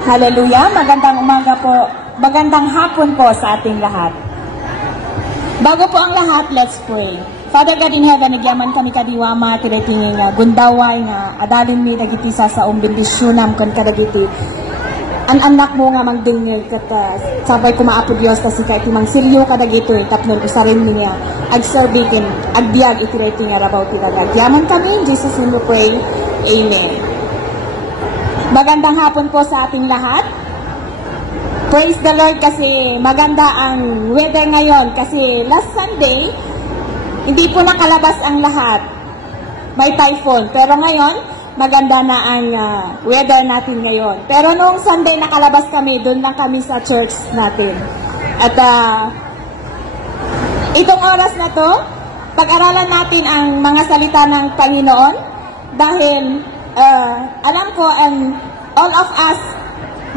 Hallelujah! Magandang umaga po, magandang hapon po sa ating lahat. Bago po ang lahat, let's pray. Father God in heaven, nagyaman kami kadiwama, tinitingin nga, gundaway nga, adalin mi dagiti sa bendisyon kan kadagiti. An anak mo nga magdingil kata sabay kumaapod Dios kasi kay timang silyo kadagito tapnon usarin niya agserbikin agbiag iti nga rabaw ti dagat. Yaman kami in Jesus name we pray. Amen. Magandang hapon po sa ating lahat. Praise the Lord kasi maganda ang weather ngayon kasi last Sunday hindi po nakalabas ang lahat. May typhoon pero ngayon maganda na ang weather natin ngayon. Pero noong Sunday nakalabas kami, doon lang kami sa church natin. At itong oras na to, pag-aralan natin ang mga salita ng Panginoon dahil alam ko all of us,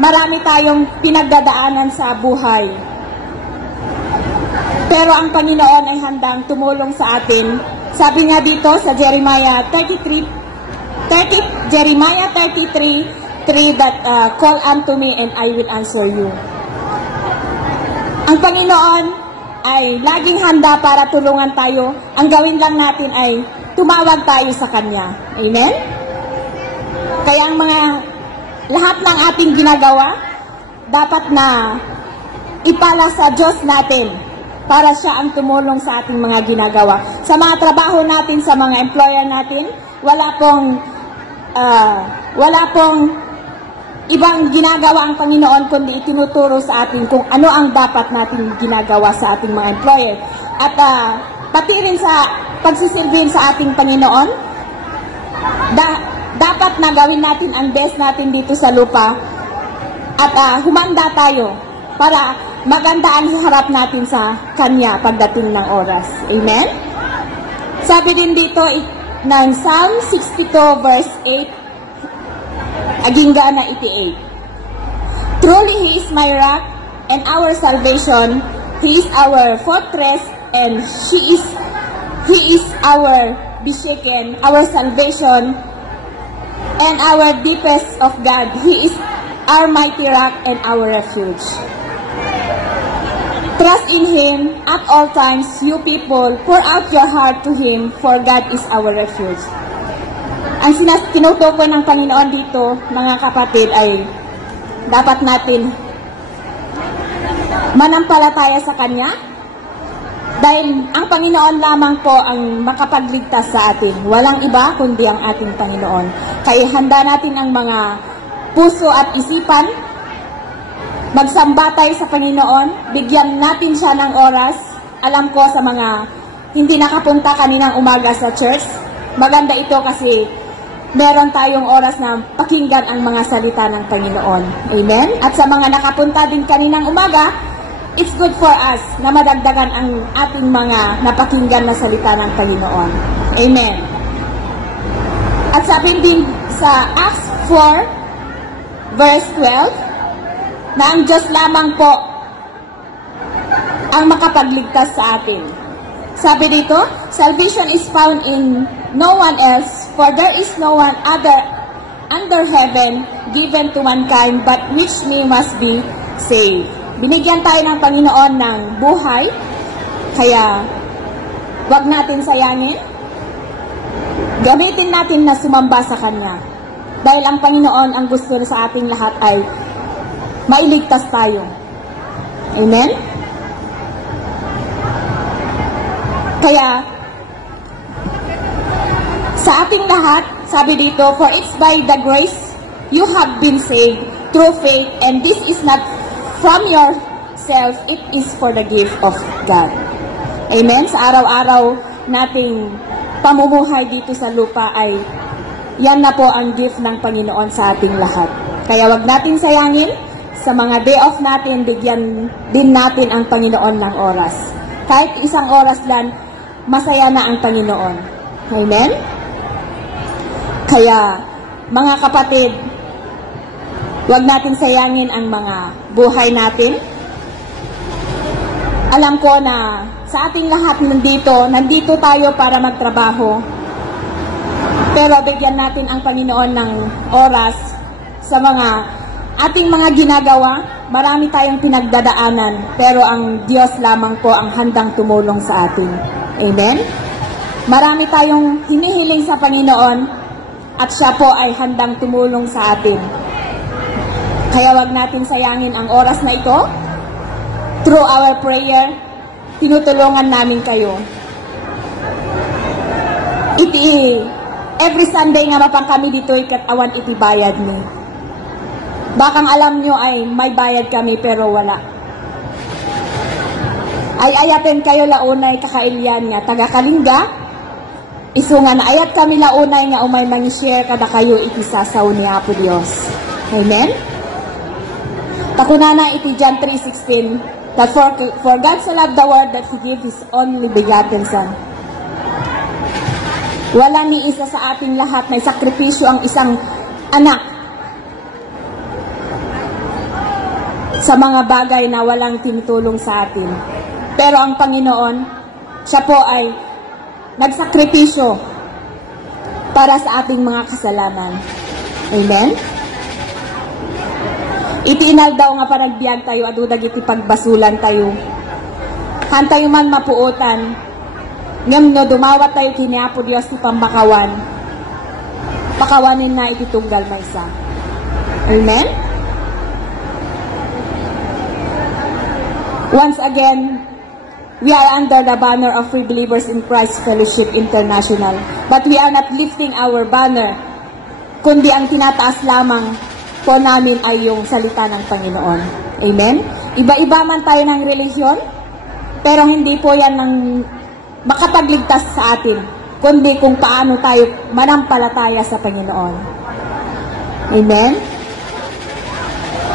marami tayong pinagdadaanan sa buhay. Pero ang Panginoon ay handang tumulong sa atin. Sabi nga dito sa Jeremiah 33, that call unto me and I will answer you. Ang Panginoon ay laging handa para tulungan tayo. Ang gawin lang natin ay tumawag tayo sa Kanya. Amen? Kaya ang lahat ng ating ginagawa, dapat na ipala sa Diyos natin para siya ang tumulong sa ating mga ginagawa. Sa mga trabaho natin, sa mga employer natin, wala pong ibang ginagawa ang Panginoon kundi itinuturo sa atin kung ano ang dapat natin ginagawa sa ating mga employer. At pati rin sa pagsisilbihin sa ating Panginoon, dapat na gawin natin ang best natin dito sa lupa at humanda tayo para maganda ang harap natin sa Kanya pagdating ng oras. Amen? Sabi din dito ng Psalm 62 verse 8, agingga na 88. Truly He is my rock and our salvation. He is our fortress and He is our beshaken, our salvation and our deepest of God. He is our mighty rock and our refuge. Trust in Him at all times, you people. Pour out your heart to Him, for God is our refuge. Ang tinutukoy ng Panginoon dito, mga kapatid, ay dapat natin manampalataya sa Kanya dahil ang Panginoon lamang po ang makapagligtas sa atin. Walang iba kundi ang ating Panginoon. Kaya handa natin ang mga puso at isipan, magsamba tayo sa Panginoon, bigyan natin siya ng oras. Alam ko sa mga hindi nakapunta kaninang umaga sa church, maganda ito kasi meron tayong oras na pakinggan ang mga salita ng Panginoon. Amen? At sa mga nakapunta din kaninang umaga, it's good for us na madagdagan ang ating mga napakinggan na salita ng Panginoon. Amen? At sabi din sa Acts 4, verse 12, na ang Diyos lamang po ang makapagligtas sa atin. Sabi dito, salvation is found in no one else, for there is no one other under heaven given to mankind but which we must be saved. Binigyan tayo ng Panginoon ng buhay, kaya wag natin sayangin. Gamitin natin na sumamba sa Kanya. Dahil ang Panginoon ang gusto sa ating lahat ay mailigtas tayo. Amen? Kaya, sa ating lahat, sabi dito, for it's by the grace you have been saved through faith, and this is not from yourself, it is for the gift of God. Amen? Sa araw-araw nating pamumuhay dito sa lupa ay yan na po ang gift ng Panginoon sa ating lahat. Kaya wag natin sayangin. Sa mga day off natin, bigyan din natin ang Panginoon ng oras. Kahit isang oras lang, masaya na ang Panginoon. Amen? Kaya, mga kapatid, huwag natin sayangin ang mga buhay natin. Alam ko na sa ating lahat nandito tayo para magtrabaho. Pero bigyan natin ang Panginoon ng oras sa mga ating mga ginagawa, marami tayong pinagdadaanan, pero ang Diyos lamang po ang handang tumulong sa atin. Amen? Marami tayong hinihiling sa Panginoon at siya po ay handang tumulong sa atin. Kaya wag natin sayangin ang oras na ito. Through our prayer, tinutulungan namin kayo. Every Sunday nga mapang kami dito awan iti bayad ni. Bakang alam nyo ay may bayad kami pero wala. Ay ayaten kayo launay kakailyan nga taga Kalinga. Isu nga naayat kami launay nga umay mang-share kada kayo iti sasaw ni Apo Dios. Amen? Takunana iti John 3:16 that for God so loved the world that He gave His only begotten Son. Wala ni isa sa ating lahat na isakripisyo ang isang anak sa mga bagay na walang tinutulong sa atin. Pero ang Panginoon, siya po ay nagsakripisyo para sa ating mga kasalanan. Amen? Itiinal daw nga panagbiag tayo, adudag iti pagbasulan tayo. Hantayo man mapuotan, ngam no dumawat tayo kini Apo Dios ti pambakawan, pakawanin na iti tunggal maysa. Amen? Once again, we are under the banner of Free Believers in Christ Fellowship International. But we are not lifting our banner, kundi ang tinataas lamang po namin ay yung salita ng Panginoon. Amen? Iba-iba man tayo ng relihiyon, pero hindi po yan ng makapagligtas sa atin, kundi kung paano tayo manampalataya sa Panginoon. Amen?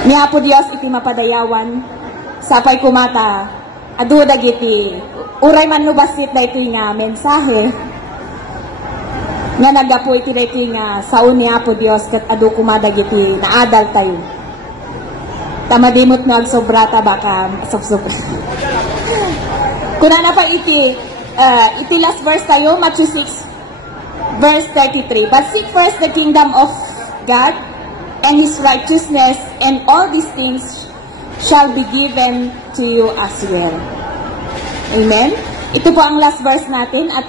Ni Apo Dios iti mapadayawan, sapay kumata, adudag iti, uray man nubasit na ito nga mensahe, nga nagapo iti na ito nga sao ni Apo Dios, kat adu kumadag iti naadal tayo. Tamadimot na agsobrata baka sobra. Kuna na pa iti last verse tayo, Matthew 6, verse 33. But seek first the kingdom of God and His righteousness, and all these things shall be given to you as well. Amen? Ito po ang last verse natin at